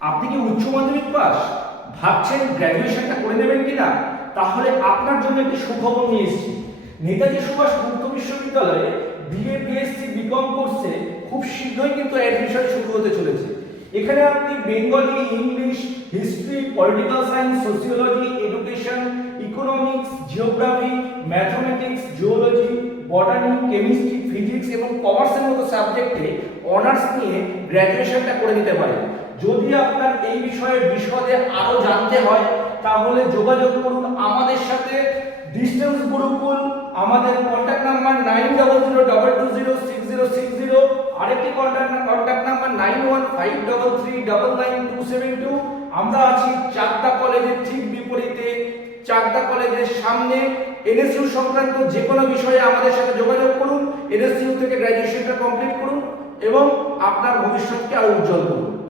আপনি কি উচ্চ মাধ্যমিক পাস ভাবছেন গ্র্যাজুয়েশনটা করে নেবেন কিনা? তাহলে আপনার জন্য একটি সুখবর নিয়ে এসেছি। নেতাজি সুভাষ মুক্ত বিশ্ববিদ্যালয়ে বিএ বিএসসি বিকম কোর্সে খুব শীঘ্রই কিন্তু অ্যাডমিশন শুরু হতে চলেছে। এখানে আপনি Bengali, English, history, political science, sociology, education, economics, geography, mathematics, geology, বটানি, chemistry, physics এবং কমার্সের মতো সাবজেক্টে অনার্স নিয়ে গ্র্যাজুয়েশনটা করে নিতে পারেন। যদি আপনার এই বিষয়ে বিশদে আরো জানতে হয় তাহলে যোগাযোগ করুন আমাদের সাথে। ডিস্টেন্স গুরুকুল, আমাদের কন্টাক্ট নাম্বার 9002206060, আরেকটি কন্টাক্ট নাম্বার 9153399272। আমরা আছি চাকদা কলেজের ঠিক বিপরীতে, চাকদা কলেজের সামনে। এনএসইউ সংক্রান্ত যে কোনো বিষয়ে আমাদের সাথে যোগাযোগ করুন। এনএসইউ থেকে গ্র্যাজুয়েশনটা কমপ্লিট করুন এবং আপনার ভবিষ্যৎকে আরো উজ্জ্বল করুন।